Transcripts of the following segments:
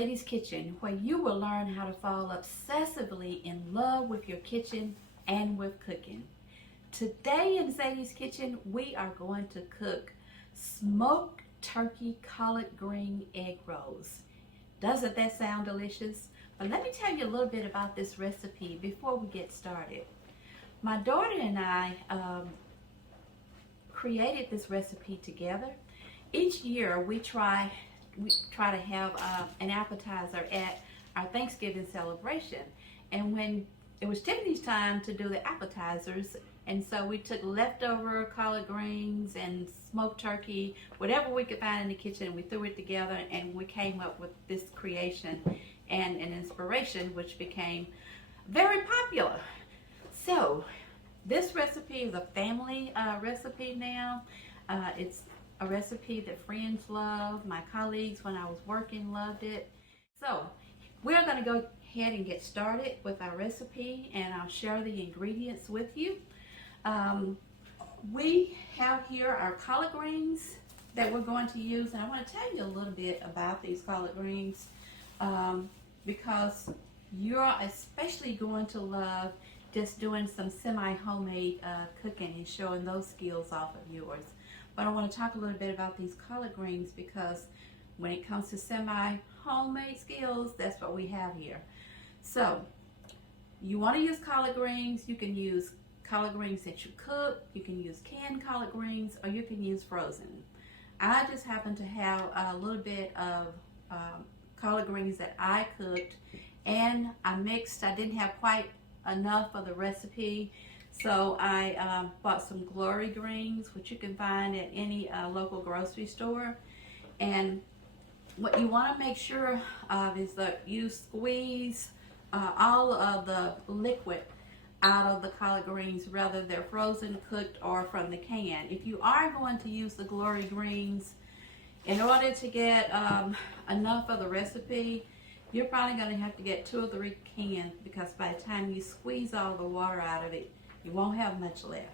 Sadie's Kitchen, where you will learn how to fall obsessively in love with your kitchen and with cooking. Today in Sadie's Kitchen, we are going to cook smoked turkey collard green egg rolls. Doesn't that sound delicious? But let me tell you a little bit about this recipe before we get started. My daughter and I created this recipe together. Each year we try to have an appetizer at our Thanksgiving celebration, and when it was Tiffany's time to do the appetizers, and so we took leftover collard greens and smoked turkey, whatever we could find in the kitchen, and we threw it together and we came up with this creation and an inspiration which became very popular. So this recipe is a family recipe now. It's a recipe that friends love. My colleagues when I was working loved it. So we're going to go ahead and get started with our recipe, and I'll share the ingredients with you. We have here our collard greens that we're going to use, and I want to tell you a little bit about these collard greens because you're especially going to love just doing some semi-homemade cooking and showing those skills off of yours. But I want to talk a little bit about these collard greens because when it comes to semi-homemade skills, that's what we have here. So you want to use collard greens. You can use collard greens that you cook, you can use canned collard greens, or you can use frozen. I just happen to have a little bit of collard greens that I cooked, and I mixed. I didn't have quite enough of the recipe, so I bought some glory greens, which you can find at any local grocery store. And what you want to make sure of is that you squeeze all of the liquid out of the collard greens, whether they're frozen, cooked, or from the can. If you are going to use the glory greens, in order to get enough of the recipe, you're probably going to have to get 2 or 3 cans, because by the time you squeeze all the water out of it, you won't have much left.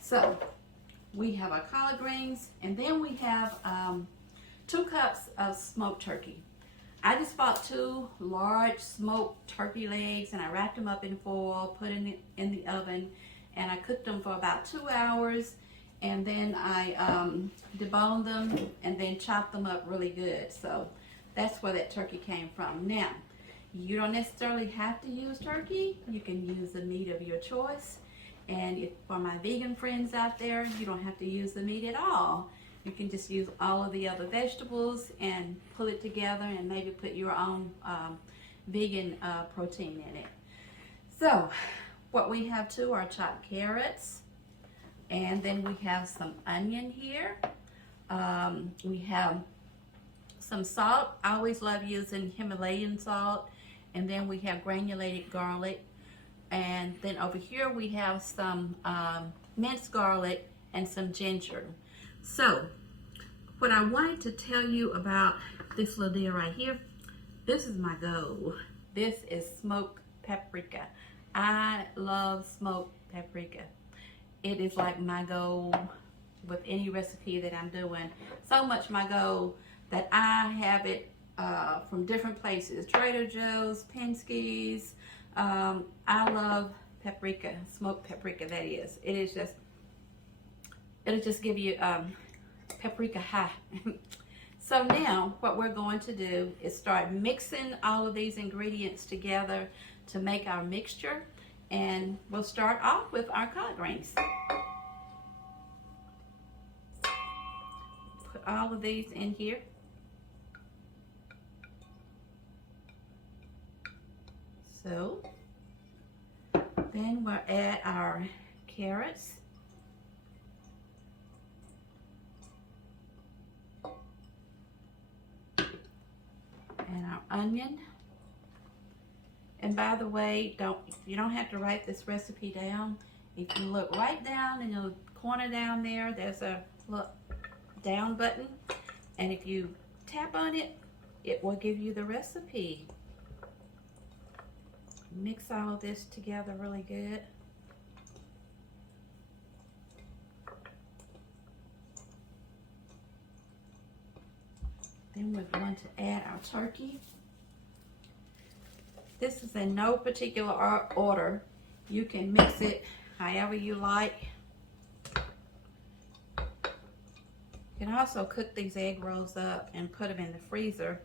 So we have our collard greens, and then we have 2 cups of smoked turkey. I just bought 2 large smoked turkey legs, and I wrapped them up in foil, put in the oven, and I cooked them for about 2 hours, and then I deboned them and then chopped them up really good. So that's where that turkey came from. Now, you don't necessarily have to use turkey. You can use the meat of your choice. And if for my vegan friends out there, you don't have to use the meat at all. You can just use all of the other vegetables and pull it together and maybe put your own vegan protein in it. So what we have too are chopped carrots, and then we have some onion here. We have some salt. I always love using Himalayan salt. And then we have granulated garlic. And then over here we have some minced garlic and some ginger. So what I wanted to tell you about this little deal right here, this is my goal. This is smoked paprika. I love smoked paprika. It is like my goal with any recipe that I'm doing. So much my goal that I have it from different places. Trader Joe's, Penske's. I love paprika, smoked paprika, that is. It'll just give you paprika high. So now what we're going to do is start mixing all of these ingredients together to make our mixture, and we'll start off with our collard greens. Put all of these in here. So then we'll add our carrots. And our onion. And by the way, you don't have to write this recipe down. If you look right down in the corner down there, there's a look down button, and if you tap on it, it will give you the recipe. Mix all of this together really good. Then we're going to add our turkey. This is in no particular order. You can mix it however you like. You can also cook these egg rolls up and put them in the freezer.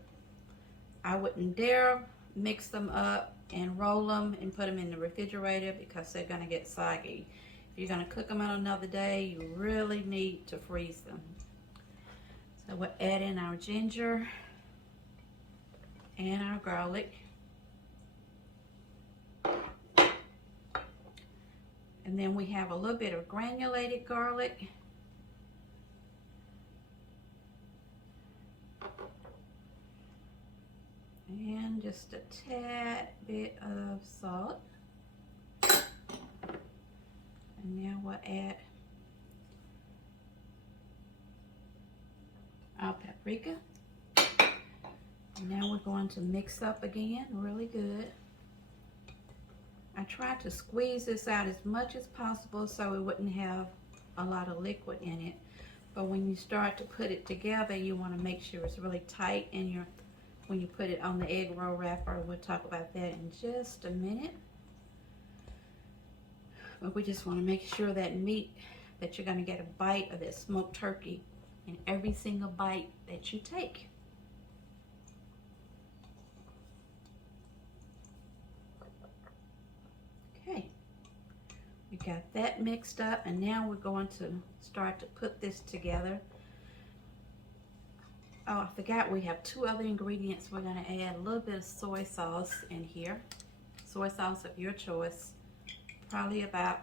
I wouldn't dare mix them up and roll them and put them in the refrigerator because they're going to get soggy. If you're going to cook them on another day, you really need to freeze them. So we'll add in our ginger and our garlic. And then we have a little bit of granulated garlic. And just a tad bit of salt. And now we'll add our paprika. And now we're going to mix up again really good. I tried to squeeze this out as much as possible so it wouldn't have a lot of liquid in it. But when you start to put it together, you want to make sure it's really tight in when you put it on the egg roll wrapper. We'll talk about that in just a minute. But we just want to make sure that meat, that you're going to get a bite of that smoked turkey in every single bite that you take. Okay, we got that mixed up, and now we're going to start to put this together. Oh, I forgot we have two other ingredients. We're going to add a little bit of soy sauce in here. Soy sauce of your choice. Probably about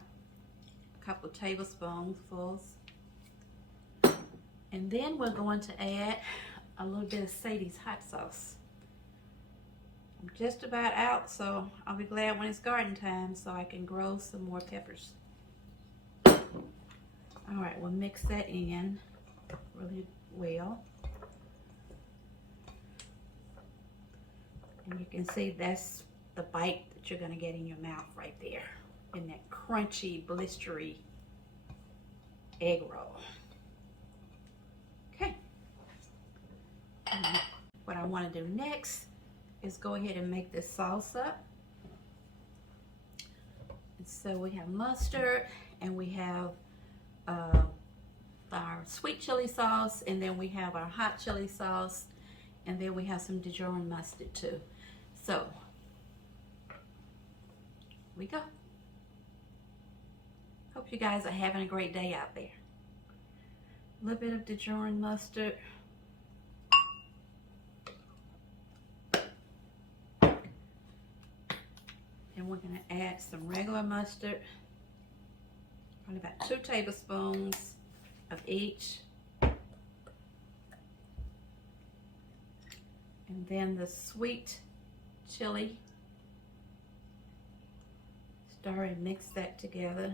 a couple of tablespoonfuls. And then we're going to add a little bit of Sadie's hot sauce. I'm just about out, so I'll be glad when it's garden time so I can grow some more peppers. All right, we'll mix that in really well. And you can see that's the bite that you're going to get in your mouth right there. In that crunchy, blistery egg roll. Okay. And what I want to do next is go ahead and make this sauce up. And so we have mustard, and we have our sweet chili sauce, and then we have our hot chili sauce, and then we have some Dijon mustard too. So, here we go. Hope you guys are having a great day out there. A little bit of Dijon mustard. And we're going to add some regular mustard. Probably about 2 tablespoons of each. And then the sweet chili. Stir and mix that together.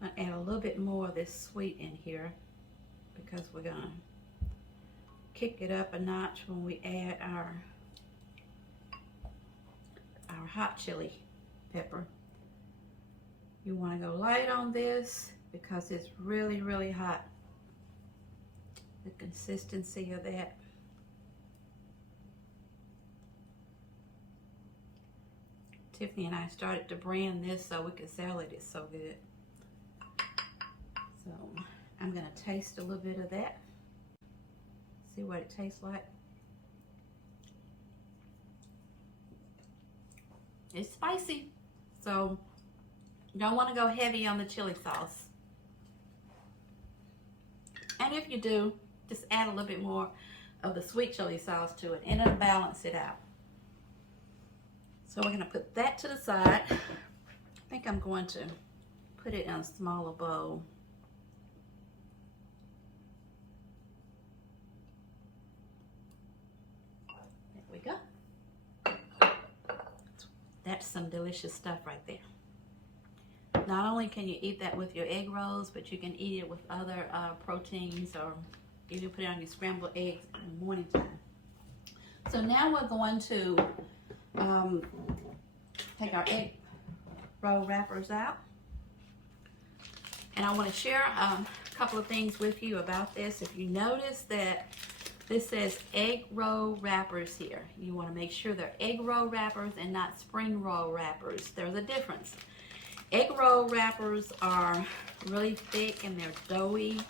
I'm going to add a little bit more of this sweet in here because we're going to kick it up a notch when we add our hot chili pepper. You want to go light on this because it's really, really hot. The consistency of that. Tiffany and I started to brand this so we could sell it. It's so good. So I'm going to taste a little bit of that. See what it tastes like. It's spicy, so you don't want to go heavy on the chili sauce. And if you do, just add a little bit more of the sweet chili sauce to it, and it'll balance it out. So we're going to put that to the side. I think I'm going to put it in a smaller bowl. There we go. That's some delicious stuff right there. Not only can you eat that with your egg rolls, but you can eat it with other proteins, or even put it on your scrambled eggs in the morning time. So now we're going to take our egg roll wrappers out. And I want to share a couple of things with you about this. If you notice that This says egg roll wrappers here. You want to make sure they're egg roll wrappers and not spring roll wrappers. There's a difference. Egg roll wrappers are really thick and they're doughy.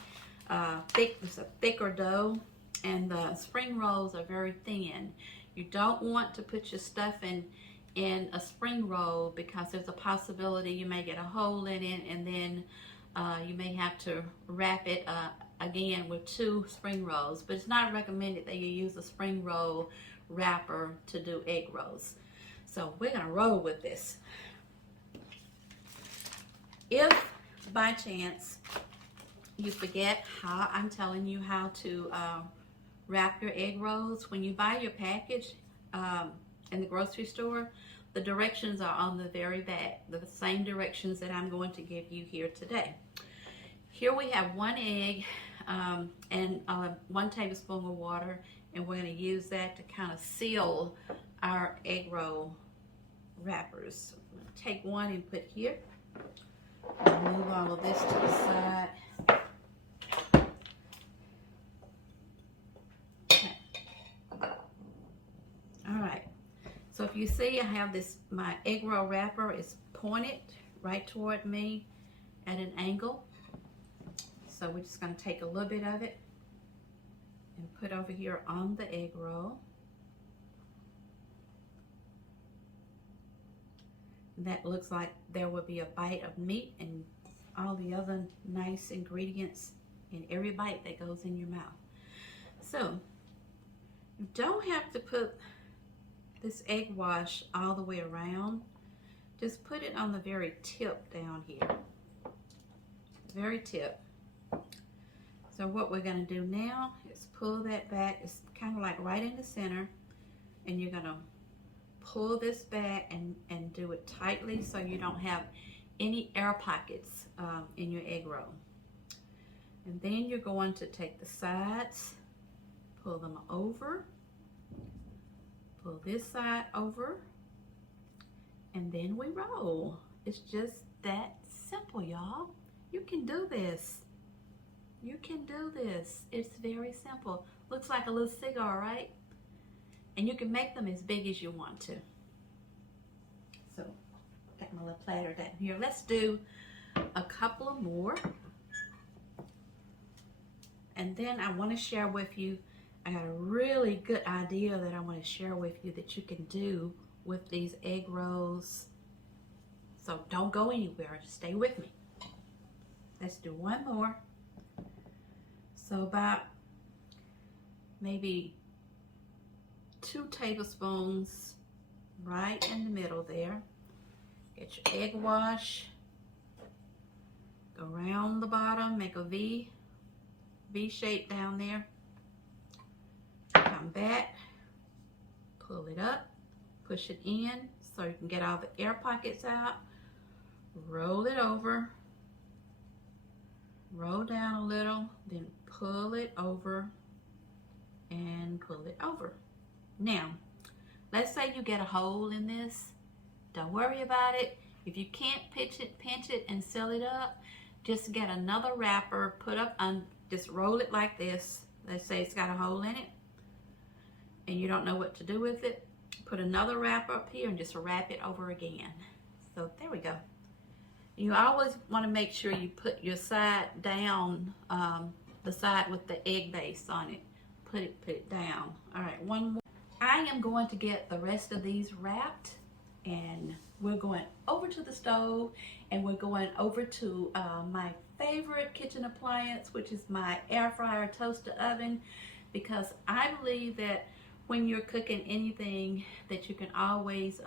It's a thicker dough, and the spring rolls are very thin. You don't want to put your stuff in a spring roll because there's a possibility you may get a hole in it, and then you may have to wrap it again with 2 spring rolls. But it's not recommended that you use a spring roll wrapper to do egg rolls. So we're gonna roll with this. If by chance you forget how I'm telling you how to wrap your egg rolls, when you buy your package in the grocery store, the directions are on the very back. They're the same directions that I'm going to give you here today. Here we have 1 egg and 1 tablespoon of water, and we're going to use that to kind of seal our egg roll wrappers. I'm going to take 1 and put here. I'll move all of this to the side. Okay. All right. So if you see, I have my egg roll wrapper is pointed right toward me at an angle. So we're just going to take a little bit of it and put over here on the egg roll. That looks like there will be a bite of meat and all the other nice ingredients in every bite that goes in your mouth. So you don't have to put this egg wash all the way around. Just put it on the very tip down here. Very tip. So what we're going to do now is pull that back. It's kind of like right in the center, and you're going to pull this back and do it tightly so you don't have any air pockets in your egg roll. And then you're going to take the sides, pull them over, pull this side over, and then we roll. It's just that simple, y'all. You can do this. You can do this. It's very simple. Looks like a little cigar, right? And you can make them as big as you want to. So, got my little platter down here. Let's do a couple of more. And then I want to share with you, I got a really good idea that I want to share with you that you can do with these egg rolls. So don't go anywhere, just stay with me. Let's do 1 more. So about maybe 2 tablespoons right in the middle there. Get your egg wash, go around the bottom, make a V shape down there. Come back, pull it up, push it in so you can get all the air pockets out. Roll it over, roll down a little, then pull it over and pull it over. Now, let's say you get a hole in this. Don't worry about it. If you can't pinch it and seal it up, just get another wrapper, put up on, just roll it like this. Let's say it's got a hole in it and you don't know what to do with it. Put another wrapper up here and just wrap it over again. So there we go. You always want to make sure you put your side down, the side with the egg base on it. Put it down. All right, 1 more. I am going to get the rest of these wrapped, and we're going over to the stove, and we're going over to my favorite kitchen appliance, which is my air fryer toaster oven, because I believe that when you're cooking anything that you can always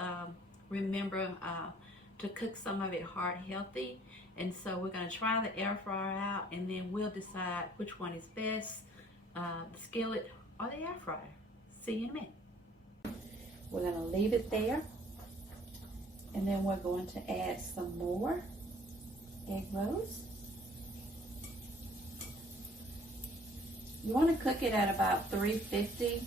remember to cook some of it heart healthy. And so we're going to try the air fryer out, and then we'll decide which one is best, the skillet or the air fryer. See you in a minute. We're going to leave it there, and then we're going to add some more egg rolls. You want to cook it at about 350,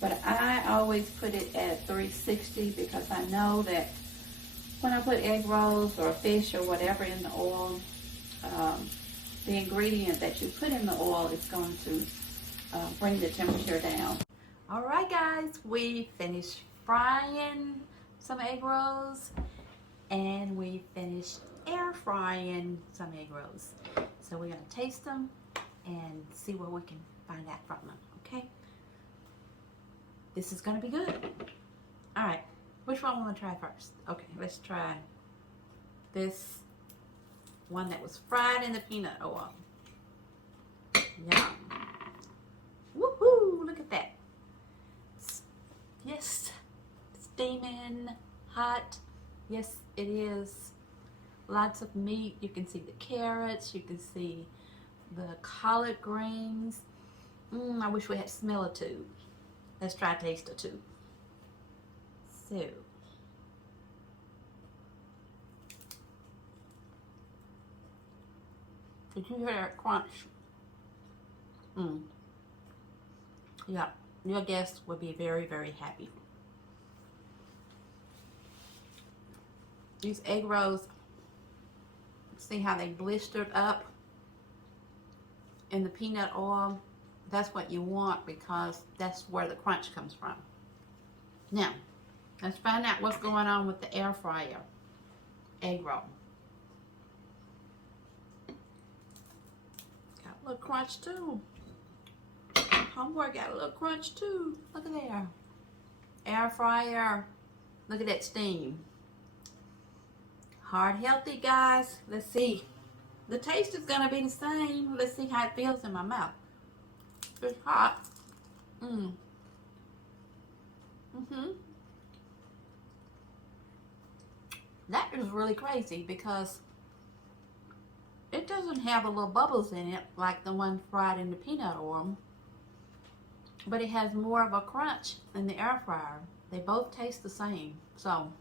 but I always put it at 360 because I know that when I put egg rolls or fish or whatever in the oil, the ingredient that you put in the oil is going to bring the temperature down. All right, guys, we finished frying some egg rolls, and we finished air frying some egg rolls. So we're gonna taste them and see what we can find out from them, okay? This is gonna be good. All right, which one we wanna try first? Okay, let's try this one that was fried in the peanut oil. Yum. Woohoo, look at that. Yes, steaming, hot. Yes, it is. Lots of meat. You can see the carrots. You can see the collard greens. I wish we had smell a tube. Let's try taste a tube. So, did you hear that crunch? Yeah, your guests will be very, very happy. These egg rolls, see how they blistered up in the peanut oil? That's what you want because that's where the crunch comes from. Now, let's find out what's going on with the air fryer egg roll. Got a little crunch too. Homeboy got a little crunch too. Look at there. Air fryer. Look at that steam. Heart healthy, guys. Let's see. The taste is gonna be the same. Let's see how it feels in my mouth. It's hot. That is really crazy because it doesn't have a little bubbles in it like the one fried in the peanut oil, but it has more of a crunch in the air fryer. They both taste the same. So,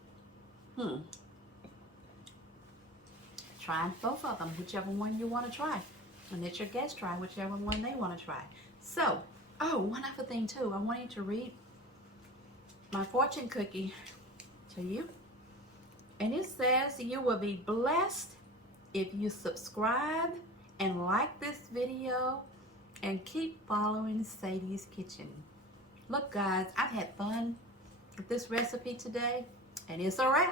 try both of them, whichever one you want to try. And let your guests try whichever one they want to try. So, oh, one other thing too. I wanted to read my fortune cookie to you. And it says you will be blessed if you subscribe and like this video and keep following Sadie's Kitchen. Look, guys, I've had fun with this recipe today, and it's a wrap.